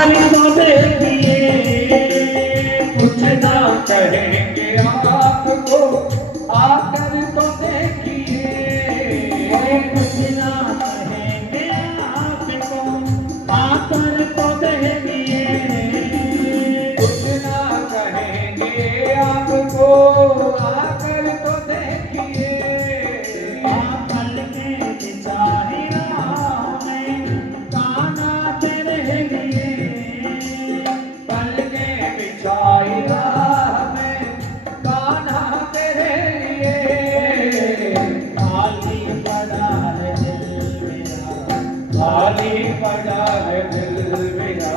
तो देखिए कुछ ना कहेंगे आपको, आकर तो देखिए कुछ ना कहेंगे आपको, आकर तो देखिए कुछ ना कहेंगे आपको, आकर तो देखिए पल के बिचारी राह में काना तेरे लिए, पल के बिछाई राह में काना तेरे लिए, खाली पड़ा है दिल मेरा, खाली पड़ा है दिल मेरा,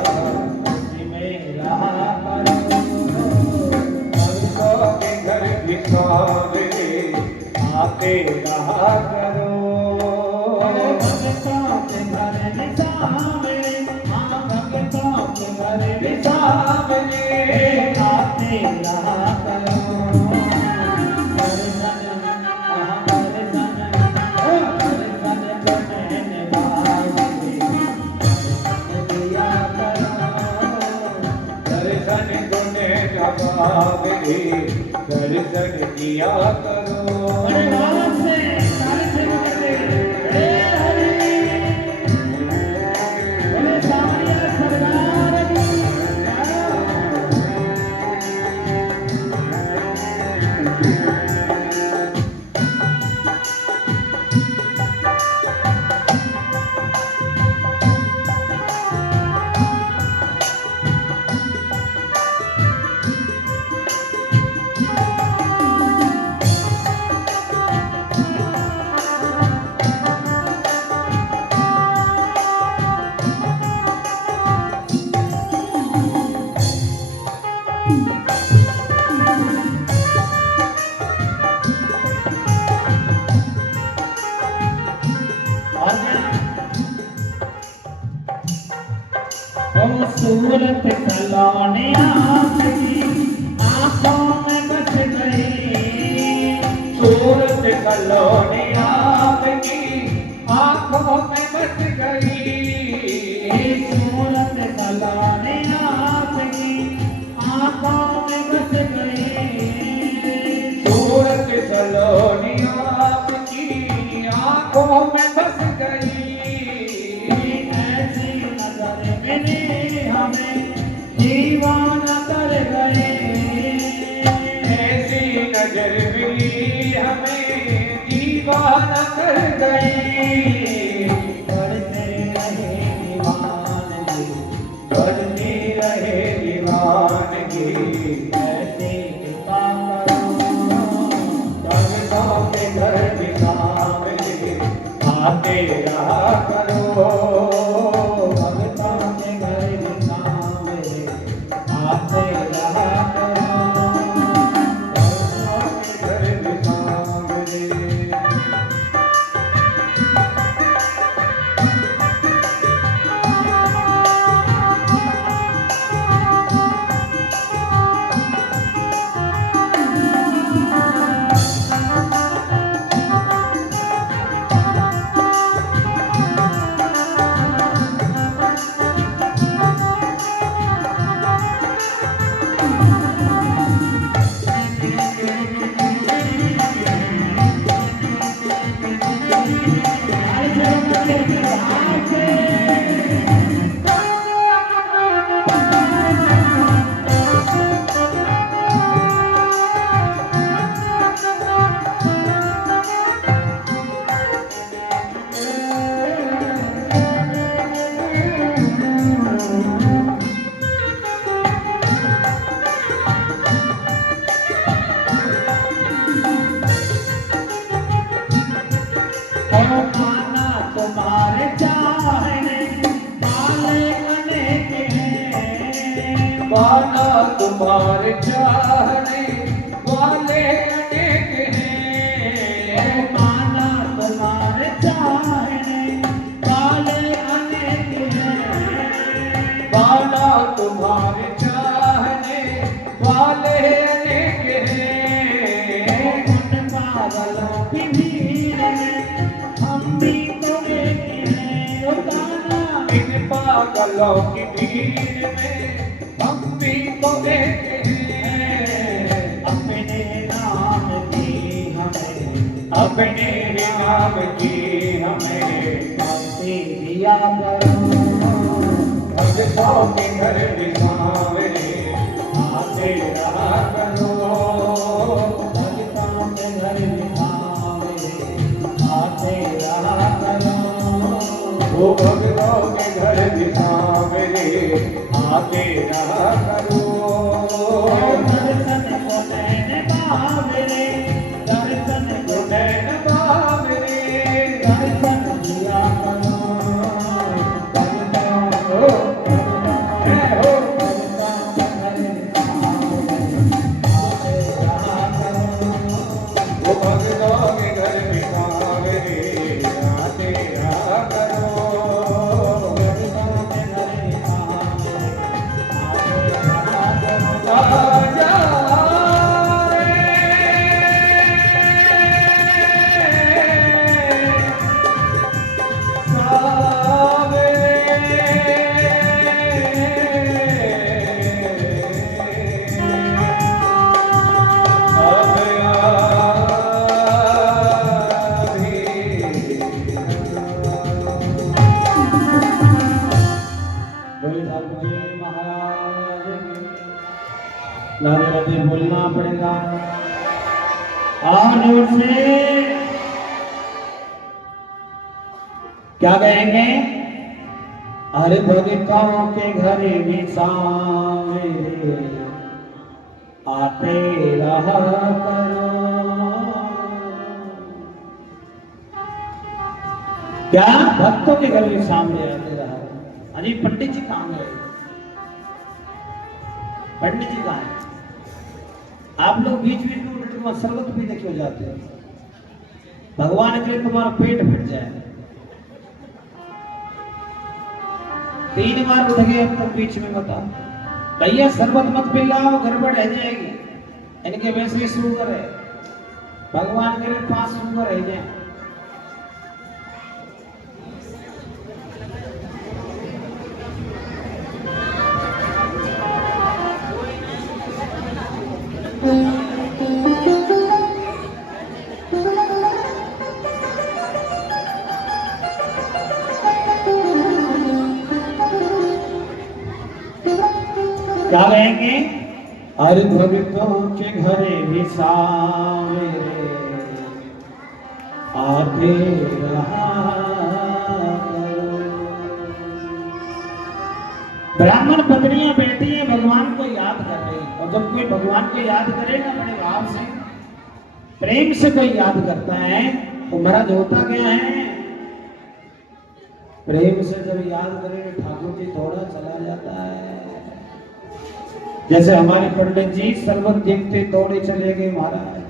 उसी में रहा करो भक्तों के घर की सावरे आते रहा करो, भक्तों के घर की सावरे, हाँ भक्तों के घर की सावरे आते रहा करो, दर्शन करने वाले दिया करो, दर्शन करने जगावे दर्शन किया करो। सूरत सलोने आपकी आंखों में बस गई, सूरत सलोने आपकी आंखों में बस गई, सूरत सलोने आपकी आंखों में बस गई, सूरत सलोने आपकी आंखों में बस गई, दीवाना कर गए, ऐसी नजर मिली हमें दीवाना कर गए, बढ़ते रहे दीवानगी, बढ़ते रहे दीवानगी, ऐसे कृपा करो भक्तों के घर की सामने आते रहा करो, माना तुम्हारे चाहने वाले अनेक हैं, माना तुम्हारे चाहने वाले अनेक हैं, माना तुम्हारे चाहने वाले अनेक हैं, माना तुम्हारे चाहने वाले अनेक हैं, उन पागलों की भीड़ में हम भी तो एक हैं, इन पागलों की भीड़ में हम भी तो एक हैं। अपने नाम की हमें, अपने नाम की हमें शांति दिया करो। भक्तों के घर बिसावे आते रहा करो। भक्तों के घर बिसावे आते रहा करो। वो भक्तों के घर बिसावे आते रहा करो। दर्शन को नैन बावरे, दर्शन को नैन बावरे, दर्शन दिया करो। राधे बोलना पड़ेगा और जोर से क्या कहेंगे? अरे भगतों के घर बिसावे आते रहा करो। क्या भक्तों के घर भी सामने आते रहा? अरे पंडित जी कहाँ गए? पंडित जी कहाँ है? आप लोग बीच बीच में उल्टे में शरबत पीने क्यों जाते हैं? भगवान के लिए तुम्हारा पेट फट जाए। 3 बार उठ गए अब तक बीच में बता भैया शरबत मत पिलाओ, गड़बड़ रह जाएगी। इनके वैसे ही शुगर है, भगवान के लिए 5 शुगर रह जाए। क्या कहेंगे? अरे भक्तों के घरे बिसावे आते रहा करो। ब्राह्मण पत्नियां बैठी हैं, भगवान को याद कर रही हैं। और जब कोई भगवान को याद करेगा बड़े भाव से, प्रेम से कोई याद करता है तो महाराज होता क्या है? प्रेम से जब याद करेंगे ठाकुर जी थोड़ा चला जाता है। जैसे हमारे पंडित जी सर्वत देखते तोड़े चले गए महाराज।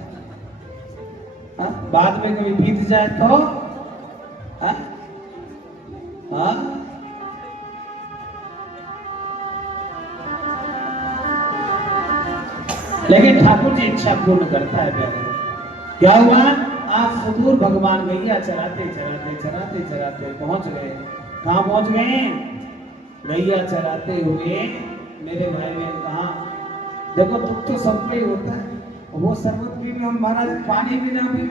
बाद में कभी बीत जाए तो लेकिन ठाकुर जी इच्छा पूर्ण करता है। प्यारे क्या हुआ? आज सुदूर भगवान गैया चराते चराते चराते चराते पहुंच गए। कहाँ पहुंच गए? गैया चराते हुए मेरे भाई बहन कहा देखो दुख तो सबको ही होता है। वो शरबत पी में हम महाराज पानी भी ना पी,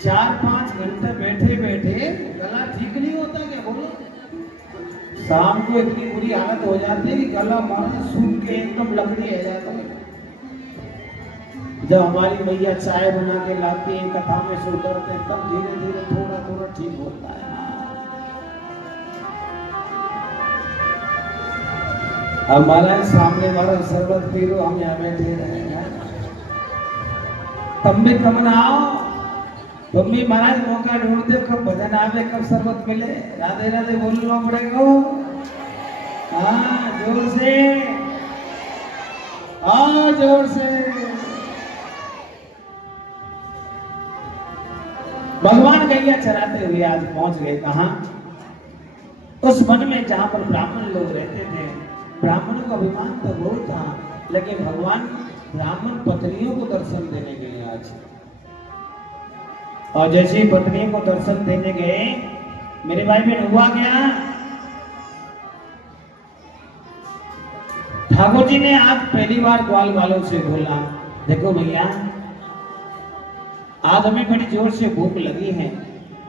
4-5 घंटे बैठे बैठे गला ठीक नहीं होता क्या? बोलो शाम को इतनी बुरी हालत हो जाती है कि गला महाराज सूख के एकदम लकड़ी रह जाता है। जब हमारी मैया चाय बना के लाती है, कथा में से उतरते हैं, तब धीरे धीरे थोड़ा थोड़ा ठीक होता है। अब महाराज सामने वाला शरबत पी लो, हम यहाँ बैठे रहे हैं। तब भी कम ना आओ, तुम भी महाराज मौका ढूंढते कब भजन आवे, कब शरबत मिले। राधे राधे बोलना पड़ेगा। हाँ जोर से, हाँ जोर से। भगवान गैया चराते हुए आज पहुंच गए कहाँ? उस वन में जहां पर ब्राह्मण लोग रहते थे। ब्राह्मणों का अभिमान तो बहुत था, लेकिन भगवान ब्राह्मण पत्नियों को दर्शन देने गए आज। और जैसे ही पत्नियों को दर्शन देने गए, मेरे भाई बहन हुआ क्या? ठाकुर जी ने आज पहली बार ग्वाल वालों से बोला, देखो भैया आज हमें बड़ी जोर से भूख लगी है।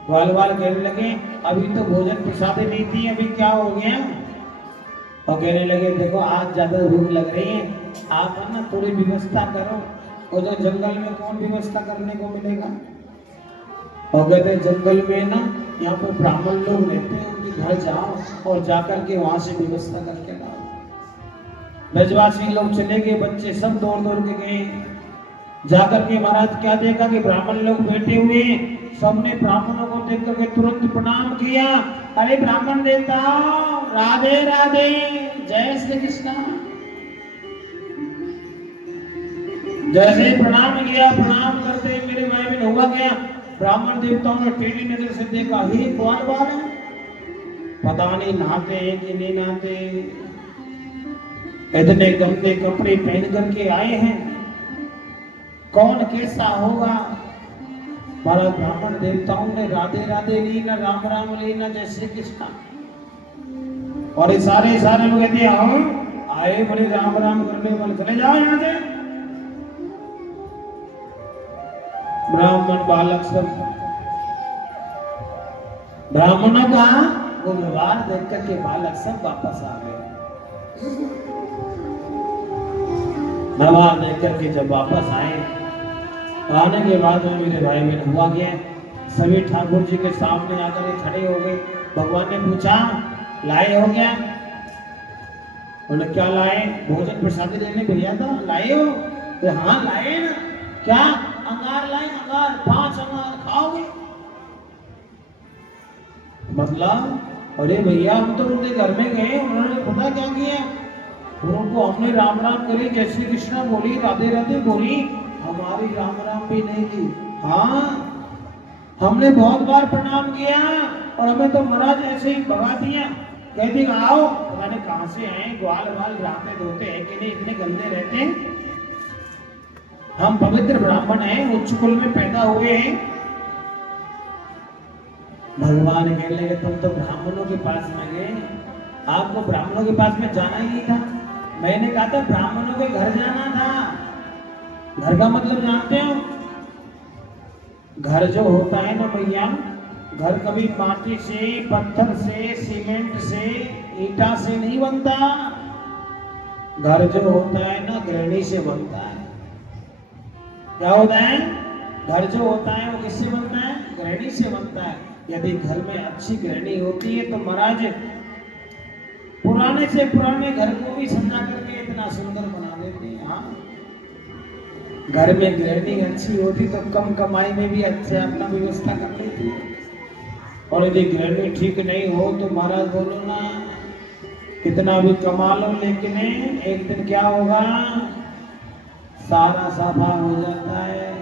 ग्वाल वाल कहने लगे अभी तो भोजन प्रसाद नहीं थी, अभी क्या हो गया? और कहने लगे देखो आज ज्यादा भूख लग रही है, आप है ना थोड़ी व्यवस्था करो। उधर जंगल में कौन व्यवस्था करने को मिलेगा? और कहते जंगल में ना यहाँ पर ब्राह्मण लोग रहते हैं, उनके घर जाओ और जाकर के वहां से व्यवस्था करके लाओ। ब्रजवासी लोग चले गए, बच्चे सब दौड़ दौड़ के गए। जाकर के महाराज क्या देखा कि ब्राह्मण लोग बैठे हुए हैं। सबने ब्राह्मणों को देख करके तुरंत प्रणाम किया। अरे ब्राह्मण देवता राधे राधे, जय श्री कृष्ण। जैसे प्रणाम किया, प्रणाम करते मेरे भाई बहन हुआ गया। ब्राह्मण देवताओं ने टेढ़ी नजर से देखा, हे ग्वाल वाले पता नहीं नहाते हैं कि नहीं नहाते, इतने गंदे कपड़े पहन करके आए हैं, कौन कैसा होगा? हमारा ब्राह्मण देवताओं ने राधे राधे ली ना, राम राम ली ना, जय श्री कृष्ण। और ये सारे लोग कहते हैं आए बड़े राम राम करने वाले, चले जाओ यहाँ से। ब्राह्मण बालक सब ब्राह्मणों का वो व्यवहार देख करके बालक सब वापस आ गए। व्यवहार देख करके जब वापस आए, आने के बाद में मेरे भाई बहन हुआ गया, सभी ठाकुर जी के सामने आकर खड़े हो गए। भगवान ने पूछा लाए हो गया? बोले क्या लाए? भोजन प्रसाद देने भैया था, लाए हो? तो हाँ लाए ना। क्या? अंगार लाए, अंगार 5 अंगार खाओगे? मतलब अरे भैया हम तो उनके घर में गए, उन्होंने पता क्या किया, उनको हमने राम राम करी, जय श्री कृष्ण बोली, राधे राधे बोली, हमारी राम राम भी नहीं की। हाँ हमने बहुत बार प्रणाम किया और हमें तो महाराज ऐसे ही भगा दिया। कहती आओ, मैंने कहां से आए, ग्वाल वाल राते धोते हैं कि नहीं, इतने गंदे रहते हैं? हम पवित्र ब्राह्मण हैं, उच्च कुल में पैदा हुए हैं। भगवान कहने लगे तुम तो ब्राह्मणों के पास में गए, आपको ब्राह्मणों के पास में जाना ही नहीं था। मैंने कहा था ब्राह्मणों के घर जाना था। घर का मतलब जानते हो? घर जो होता है ना भैया, घर कभी माटी से, पत्थर से, सीमेंट से, ईटा से नहीं बनता। घर जो होता है ना गृहिणी से बनता है। क्या होता है? घर जो होता है वो किससे बनता है? गृहिणी से बनता है। यदि घर में अच्छी गृहिणी होती है तो महाराज पुराने से पुराने घर को भी सजा करके इतना सुंदर बना देते हैं। हाँ घर में गृहिणी अच्छी होती तो कम कमाई में भी अच्छे अपना व्यवस्था कर लेती है। और यदि गृहिणी ठीक नहीं हो तो महाराज बोलो ना कितना भी कमा लो, लेकिन एक दिन क्या होगा, सारा साफा हो जाता है।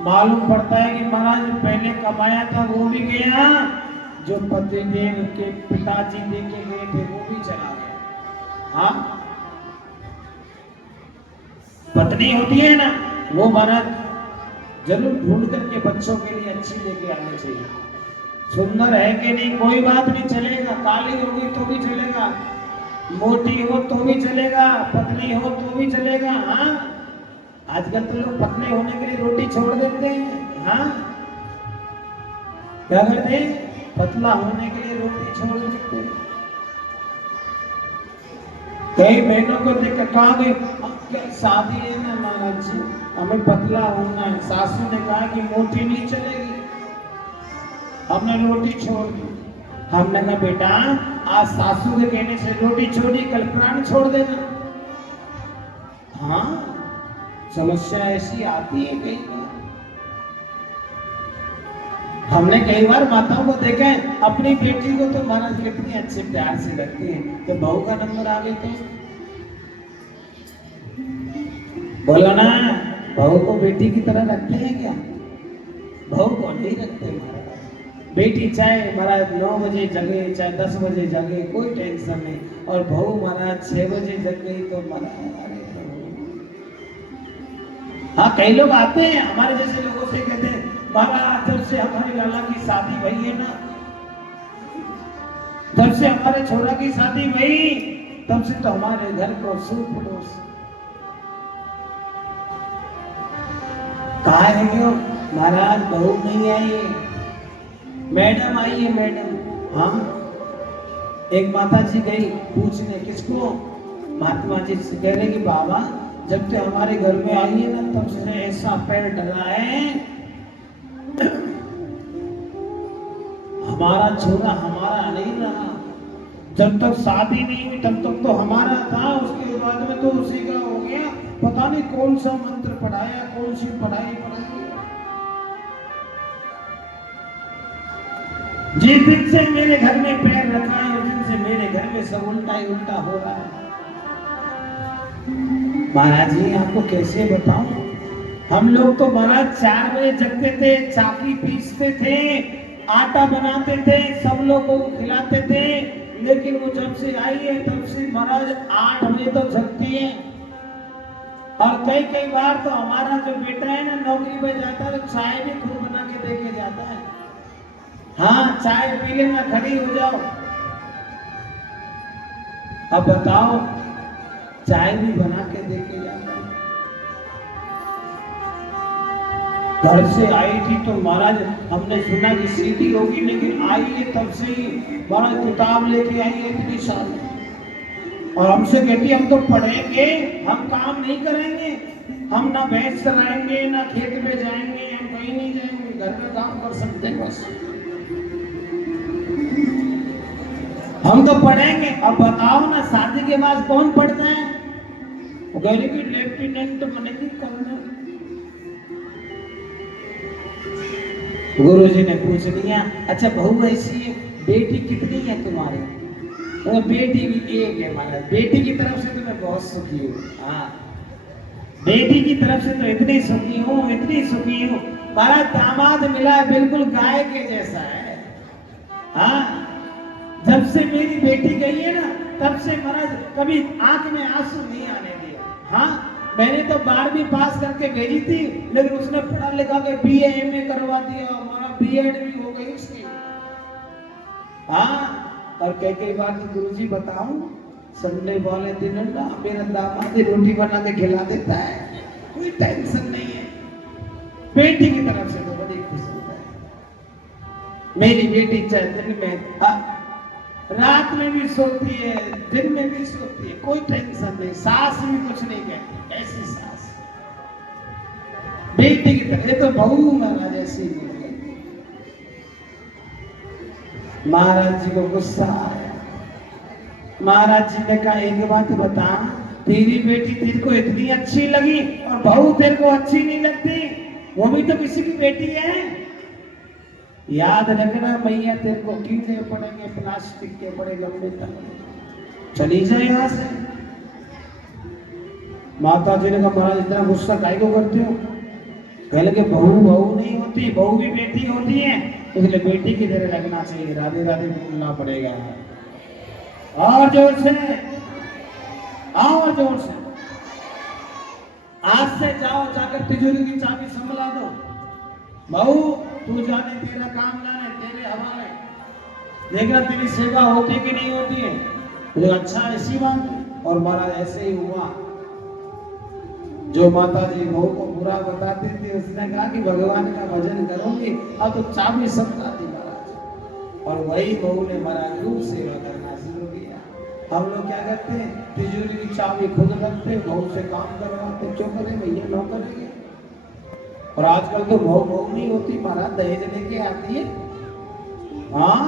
मालूम पड़ता है कि महाराज पहले कमाया था वो भी गया, जो पतिदेव के पिताजी दे के गए थे वो भी चला गया। हाँ पत्नी होती है ना, वो महाराज जरूर ढूंढ करके बच्चों के लिए अच्छी लेके आनी चाहिए। सुंदर है कि नहीं कोई बात नहीं, चलेगा। काली होगी तो भी चलेगा, मोटी हो तो भी चलेगा, पतली हो तो भी चलेगा। हाँ आजकल तो लोग पतले होने के लिए रोटी छोड़ देते हैं। हाँ क्या करते हैं? पतला होने के लिए रोटी छोड़ देते हैं। कई बहनों को देख कहा गई शादी है ना महाराज जी, हमें पतला होना है। सासू ने कहा कि मोटी नहीं चलेगी, हमने रोटी छोड़ दी। हमने कहा बेटा आज सासू के कहने से रोटी छोड़ी, कल प्राण छोड़ देना। हाँ समस्या ऐसी आती है कई बार। हमने कई बार माताओं को देखा है, अपनी बेटी को तो महाराज कितनी अच्छे प्यार से रखती है, तो बहू का नंबर आ गई तो बोलो ना, बहू को बेटी की तरह रखते हैं क्या? बहू को नहीं रखते महाराज। बेटी चाहे महाराज 9 बजे जगे, चाहे 10 बजे जगे, कोई टेंशन नहीं। और बहू महाराज 6 बजे जग गई तो महाराज हाँ कई लोग आते हैं हमारे जैसे लोगों से कहते हैं महाराज जब से हमारी लाला की शादी भई है ना, जब से हमारे छोरा की शादी भई तब से तो हमारे घर को सुर पड़ोस कहा है क्यों महाराज बहू नहीं आई, मैडम आई है मैडम। हाँ एक माता जी गई पूछने किसको, महात्मा जी से कह रहे कि बाबा जब से हमारे घर में आई है ना तब से ऐसा पैर डरा है, हमारा छोरा हमारा नहीं रहा, जब तक शादी नहीं हुई तब तक तो हमारा था, उसके बाद में तो उसी का हो गया, पता नहीं कौन सा मंत्र पढ़ाया कौन सी पढ़ाई पढ़ाई। जिस दिन से मेरे घर में पैर रखा है उस दिन से मेरे घर में सब उल्टा ही उल्टा हो रहा है। महाराज जी आपको कैसे बताऊं, हम लोग तो महाराज 4 बजे जगते थे, चाकी पीसते थे, आटा बनाते थे, सब लोगों को खिलाते थे, लेकिन वो जब से आई है तब से महाराज 8 बजे तक जगती है। और कई बार तो हमारा जो बेटा है ना नौकरी पे जाता है तो चाय भी खुद बना के देके जाता है। हाँ चाय पी लेना खड़ी हो जाओ। अब बताओ चाय भी बना के देके जाता है। घर से आई थी तो महाराज हमने सुना कि सीधी होगी, लेकिन आई है तब से ही महाराज किताब लेके आई है इतनी साल, और हमसे कहती हम तो पढ़ेंगे, हम काम नहीं करेंगे, हम ना भैंस चराएंगे ना खेत में जाएंगे, हम कहीं नहीं जाएंगे, घर में काम कर सकते हैं बस, हम तो पढ़ेंगे। अब बताओ ना शादी के बाद कौन पढ़ता है, वो कह रही कि लेफ्टिनेंट बनेगी कर्नल। गुरुजी ने पूछ लिया अच्छा बहू ऐसी है, बेटी कितनी है तुम्हारे, वो बेटी भी एक है महाराज, बेटी की तरफ से तो मैं बहुत सुखी हूँ। हाँ बेटी की तरफ से तो इतनी सुखी हूँ इतनी सुखी हूँ महाराज, दामाद मिला है बिल्कुल गाय के जैसा है। हाँ जब से मेरी बेटी गई है ना तब से महाराज कभी आंख में आंसू नहीं आने दिया। हाँ मैंने तो 12वीं पास करके भेजी थी, लेकिन उसने पढ़ा लिखा के BA MA करवा दिया, हमारा B.Ed भी हो गई उसकी। हाँ और कई बार तो गुरुजी बताऊं संडे वाले दिन ना मेरा दामाद रोटी बना के खिला देता है, कोई टेंशन नहीं है। बेटी की तरफ से तो बड़ी खुशी होता है। मेरी बेटी चाहे दिन में रात में भी सोती है दिन में भी सोती है, कोई टेंशन नहीं, सास भी कुछ नहीं कहती, ऐसी सास बेटी की तरह। ये तो बहू महाराज ऐसी नहीं। महाराज जी को गुस्सा आया, महाराज जी ने कहा एक बात बता, तेरी बेटी तेरे को इतनी अच्छी लगी और बहू तेरे को अच्छी नहीं लगती, वो भी तो किसी की बेटी है। याद रखना भैया तेरे को कीड़े पड़ेंगे प्लास्टिक के बड़े लंबे तक, चली जाए यहाँ से। माता जी ने कहा महाराज इतना गुस्सा काहे को करते हो, कह लगे बहू बहू नहीं होती, बहू भी बेटी होती है, इसलिए बेटी की तरह लगना चाहिए, राधे राधे बोलना पड़ेगा। और जोर से और जोर से, आज से जाओ जाकर तिजोरी की चाबी संभला दो, बहू तू जाने तेरा काम जाने तेरे हवाले, देखना तेरी सेवा होती कि नहीं होती है। तो अच्छा ऐसी बात। और महाराज ऐसे ही हुआ, जो माता जी बहू को बुरा बताती थी उसने कहा कि भगवान का भजन करोगी, अब तो चाबी सबका दी महाराज, और वही बहू ने महाराज रूप सेवा करना शुरू किया। हम लोग क्या करते हैं तिजोरी की चाबी खुद रखते, बहू से काम करवाते, क्यों करें भैया नौ करेंगे। और आजकल तो बहू नहीं होती महाराज, दहेज लेके आती है। हाँ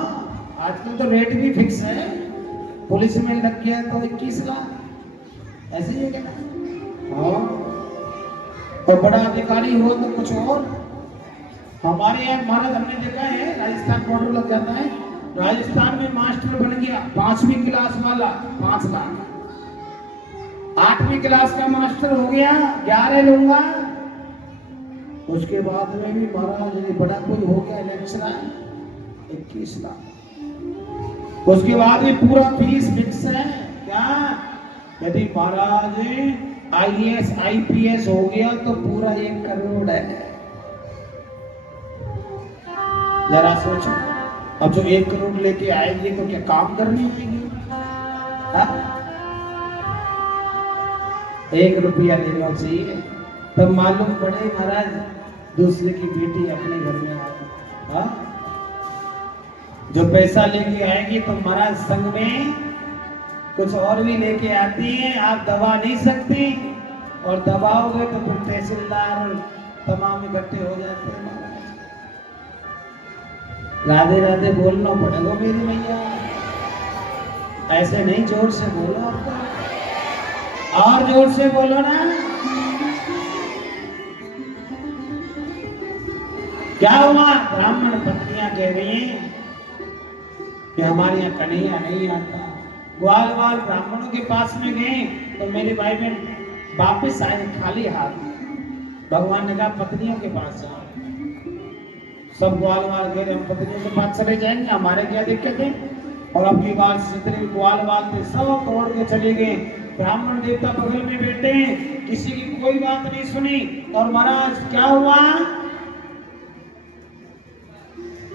आजकल तो रेट भी फिक्स है, पुलिस में लग गया तो 21 लाख ऐसे ही है क्या। हाँ और बड़ा अधिकारी हो तो कुछ और। हमारे यहाँ महाराज हमने देखा है राजस्थान बॉर्डर लग जाता है, राजस्थान में मास्टर बन गया 5वीं क्लास वाला 5 लाख, 8वीं क्लास का मास्टर हो गया 11 लूंगा, उसके बाद में भी महाराज यदि बड़ा कोई हो गया लेक्चरर 21 लाख, उसके बाद भी पूरा फीस फिक्स है। क्या यदि महाराज IAS IPS हो गया तो पूरा 1 करोड़ है। जरा सोचो, अब जो 1 करोड़ लेके आएगी तो क्या काम करनी होगी। 1 रुपया लेना चाहिए, तब मालूम पड़े महाराज दूसरे की बेटी अपने घर में आ। हाँ? जो पैसा लेके आएगी तो महाराज संग में कुछ और भी लेके आती है, आप दबा नहीं सकती, और दबाओगे तो फिर तहसीलदार तमाम इकट्ठे हो जाते हैं महाराज। राधे राधे बोलना पड़ेगा मेरी मैया, ऐसे नहीं, जोर से बोलो आपको, और जोर से बोलो ना। क्या हुआ? ब्राह्मण पत्नियां कह रही हैं कि हमारे यहाँ कन्हैया नहीं आता। ग्वाल वाल ब्राह्मणों के पास में गए तो मेरे भाई बहन वापिस आए खाली हाथ। भगवान ने कहा पत्नियों के पास जाओ। सब ग्वाल वाल कह रहे हम पत्नियों के पास चले जाएंगे, हमारे क्या दिक्कत है। और अब की बात जितने भी ग्वाल वाल थे सब तोड़ के चले गए। ब्राह्मण देवता बगल में बैठे हैं, किसी की कोई बात नहीं सुनी। और महाराज क्या हुआ?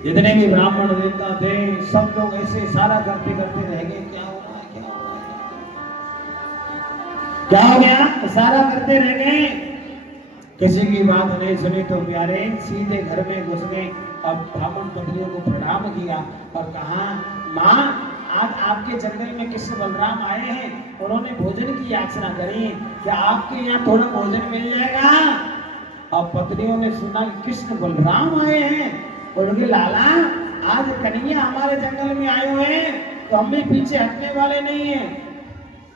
जितने भी ब्राह्मण देवता थे सब लोग ऐसे इशारा करते करते रह गए, क्या हो रहा है, क्या हो रहा है, क्या हो गया? इशारा करते रह गए, किसी की बात नहीं सुनी। तो प्यारे सीधे घर में घुस गए। अब ब्राह्मण पत्नियों को प्रणाम किया और कहा माँ आज आपके जंगल में कृष्ण बलराम आए हैं, उन्होंने भोजन की याचना करी, क्या आपके यहाँ थोड़ा भोजन मिल जाएगा? अब पत्नियों ने सुना कि कृष्ण बलराम आए हैं, उनके लाला आज कन्हैया हमारे जंगल में आए हुए हैं, तो हम भी पीछे हटने वाले नहीं हैं,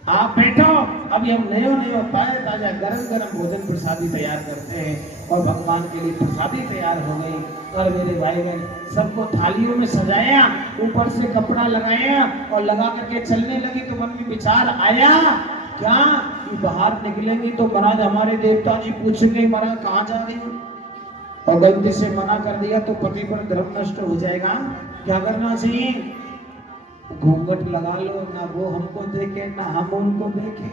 आप बैठो, अभी हम नयो ताजा ताजा गरम गरम भोजन प्रसादी तैयार करते हैं। और भगवान के लिए प्रसादी तैयार हो गई। और मेरे भाई बहन सबको थालियों में सजाया, ऊपर से कपड़ा लगाया और लगा करके चलने लगी। तो मन में विचार आया क्या कि बाहर निकलेंगी तो महाराज हमारे देवता जी पूछेंगे महाराज कहाँ जा रही हो, और गलती से मना कर दिया तो पति पर धर्म नष्ट हो जाएगा। क्या करना चाहिए? घूंघट लगा लो, ना वो हमको देखे ना हम उनको देखे।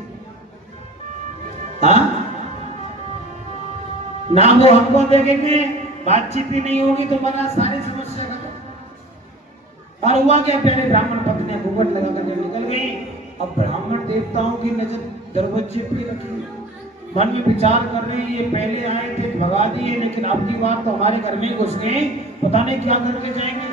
हाँ, ना वो हमको देखेंगे, बातचीत ही नहीं होगी तो हमारा सारी समस्या खत्म। और हुआ क्या? पहले ब्राह्मण पत्नियां घूंघट लगा कर निकल गई। अब ब्राह्मण देवताओं की नजर दरवाजे पे रखी, मन में विचार कर रहे हैं ये पहले आए थे भगा दिए, लेकिन अब की बात तो हमारे घर में घुस गए, पता नहीं क्या करके जाएंगे।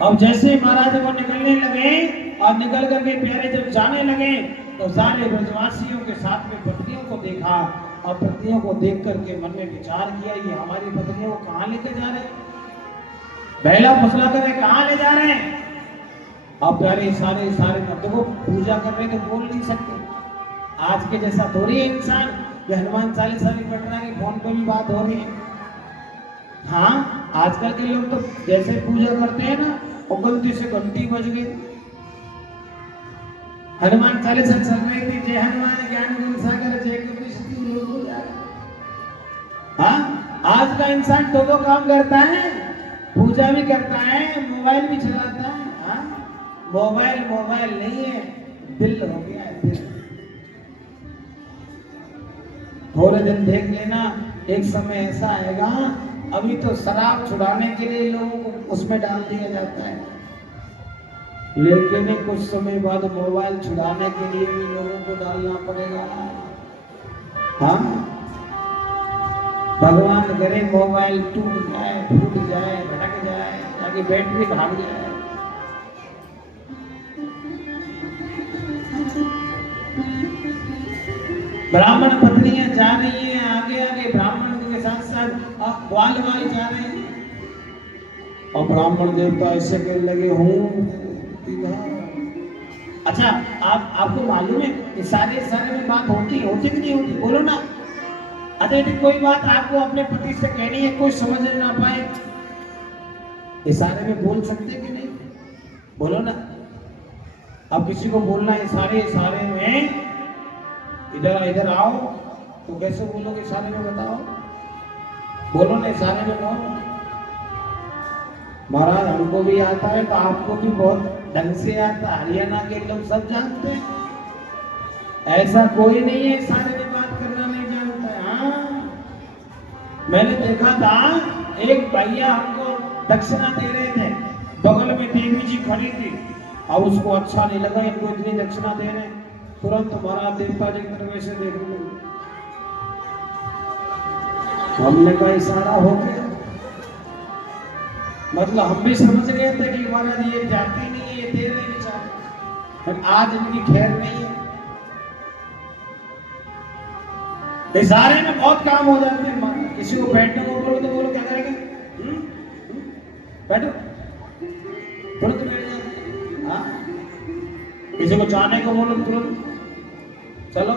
अब जैसे महाराज वो निकलने लगे और निकल करके प्यारे जब जाने लगे तो सारे ब्रजवासियों के साथ में पत्नियों को देखा, और पत्नियों को देख करके मन में विचार किया ये हमारी पत्नियों को कहाँ लेके जा रहे हैं, पहला फसला करके कहाँ ले जा रहे हैं। अब प्यारे सारे मर्दों को पूजा कर रहे तो बोल नहीं सकते। आज के जैसा थोड़ी है इंसान, ये हनुमान चालीसा भी पढ़ रहा है, फोन पे भी बात हो रही है। हाँ, आजकल के लोग तो जैसे पूजा करते हैं ना, और गलती से घंटी बज गई, हनुमान चालीसा चल रही थी, जय हनुमान ज्ञान गुण सागर जय कपीश लोग हो जाए। हाँ, आज का इंसान दो काम करता है, पूजा भी करता है, मोबाइल भी चलाता है। हाँ, मोबाइल नहीं है, दिल हो गया है, दिल। थोड़े दिन देख लेना, एक समय ऐसा आएगा, अभी तो शराब छुड़ाने के लिए लोगों को उसमें डाल दिया जाता है, लेकिन कुछ समय बाद मोबाइल छुड़ाने के लिए भी लोगों को डालना पड़ेगा। हाँ, भगवान करे मोबाइल टूट जाए, फूट जाए, भटक जाए, ताकि बैटरी भाग जाए। ब्राह्मण पत्नियां जा रही हैं आगे आगे, ब्राह्मण के साथ साथ अब ग्वाल वाली जा रहे हैं, और ब्राह्मण देवता ऐसे कहने लगे हूँ। अच्छा, आपको मालूम है सारे में बात होती कि नहीं होती? बोलो ना। अच्छा, यदि कोई बात आपको अपने पति से कहनी है, कोई समझ ना पाए, इशारे में बोल सकते कि नहीं? बोलो ना। अब किसी को बोलना है इशारे में, इधर आओ, तो कैसे बोलोगे इशारे में? बताओ, बोलो ना, इशारे में कहो। महाराज हमको भी आता है, तो आपको भी बहुत ढंग से आता, हरियाणा के लोग सब जानते हैं, ऐसा कोई नहीं है इशारे में बात करना नहीं जानता है। हाँ, मैंने देखा था एक भैया हमको दक्षिणा दे रहे थे, बगल में देवी जी खड़ी थी, अब उसको अच्छा नहीं लगा इनको इतनी दक्षिणा दे रहे, तुरंत महाराज देवता जी की तरफ ऐसे देखने लगे। हमने कहा इशारा हो गया, मतलब हम भी समझ गए थे कि महाराज ये जाती नहीं है, ये दे रहे बेचारे, पर आज इनकी खैर नहीं है। इशारे में बहुत काम हो जाते हैं महाराज। किसी को बैठने को बोलो तो बोलो क्या करेंगे, बैठो, तुरंत बैठ जाएंगे। हाँ, किसी को जाने को बोलो तुरंत चलो।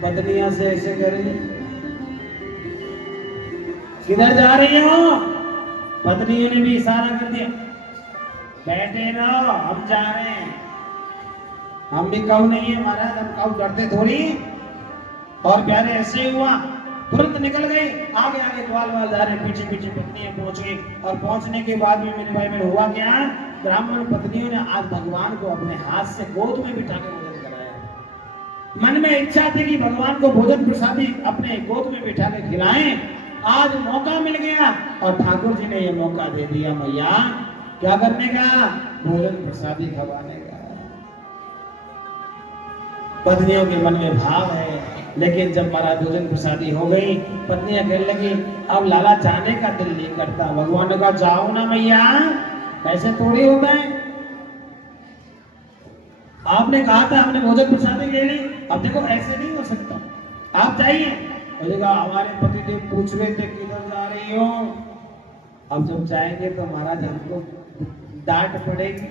पत्नियां से ऐसे करें, किधर जा रही हो? पत्नियों ने भी इशारा कर दिया, बैठे रहो, हम जा रहे हैं। हम भी कब नहीं है महाराज, हम कब डरते थोड़ी। और प्यारे ऐसे हुआ, तुरंत निकल गए, आगे आगे ग्वाल वाल जा रहे, पीछे पीछे पत्नियां पहुंच गई। और पहुंचने के बाद भी मेरे भाई में हुआ क्या, ब्राह्मण पत्नियों ने आज भगवान को अपने हाथ से गोद में बिठा के भोजन कराया। मन में इच्छा थी कि भगवान को भोजन प्रसादी अपने गोद में बिठा के खिलाएं। आज मौका मिल गया और ठाकुर जी ने ये मौका दे दिया मैया, क्या करने का, भोजन प्रसादी खवाने का। पत्नियों के मन में भाव है, लेकिन जब महाराज भोजन प्रसादी हो गई, पत्नियां कहने लगी अब लाला जाने का दिल नहीं करता। भगवान ने कहा जाओ ना मैया, ऐसे थोड़ी होता है। आपने कहा था हमने भोजन प्रसादी ले ली, अब देखो ऐसे नहीं हो सकता, आप जाइए। हमारे पतिदेव पूछ रहे थे किधर जा रही हो, अब जब जाएंगे तो महाराज हमको डांट पड़ेगी।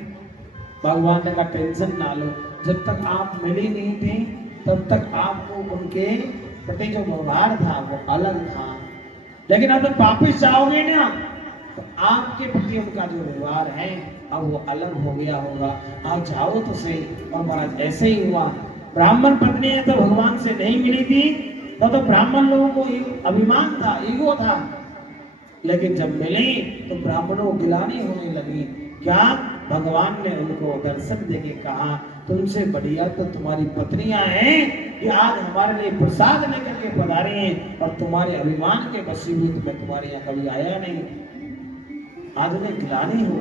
भगवान ने कहा टेंशन ना लो, जब तक आप मिली नहीं थी तब तक आपको उनके प्रति जो व्यवहार था वो अलग था, लेकिन अब जब वापिस जाओगे ना तो आपके प्रति उनका जो व्यवहार है अब वो अलग हो गया होगा। आप जाओ तो सही। और महाराज ऐसे ही हुआ, ब्राह्मण पत्नी तो भगवान से नहीं मिली थी, तो ब्राह्मण लोगों को अभिमान था, ईगो था, लेकिन जब मिली तो ब्राह्मणों को गिलानी होने लगी। क्या, भगवान ने उनको दर्शन देके कहा तुमसे बढ़िया तो तुम्हारी पत्नियां हैं कि आज हमारे लिए प्रसाद लेकर के पधारी हैं, और तुम्हारे अभिमान के वशीभूत में तुम्हारे यहाँ कभी आया नहीं, आज उन्हें गिलानी हो।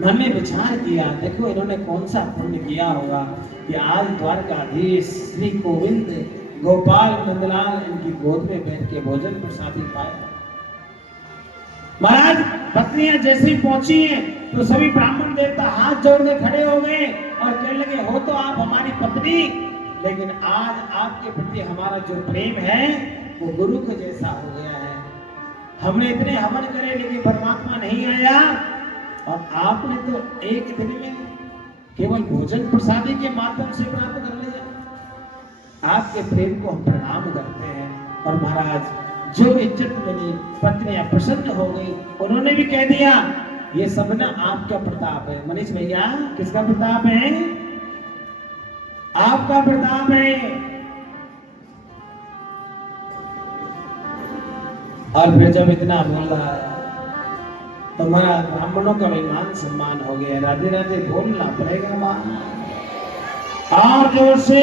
मैंने विचार किया, देखो इन्होंने कौन सा पुण्य किया होगा कि आज द्वारकाधीश श्री गोविंद गोपाल नंदलाल इनकी गोद में बैठ के भोजन प्रसादी पाया। महाराज पत्नियां जैसे ही पहुंची हैं तो सभी ब्राह्मण देवता हाथ जोड़ के खड़े हो गए और कहने लगे हो तो आप हमारी पत्नी, लेकिन आज आपके प्रति हमारा जो प्रेम है वो गुरु के जैसा हो गया है। हमने इतने हवन करे लेकिन परमात्मा नहीं आया, और आपने तो एक दिन में केवल भोजन प्रसादी के माध्यम से प्राप्त कर लिया। आपके प्रेम को हम प्रणाम करते हैं। और महाराज जो इज्जत मिली, पत्नियां प्रसन्न हो गई, उन्होंने भी कह दिया ये सब ना आपका प्रताप है। मनीष भैया किसका प्रताप है? आपका प्रताप है। और फिर जब इतना बोल रहा है तो हमारा ब्राह्मणों का भी मान सम्मान हो गया। राधे राधे बोलना पड़ेगा मां, और जोर से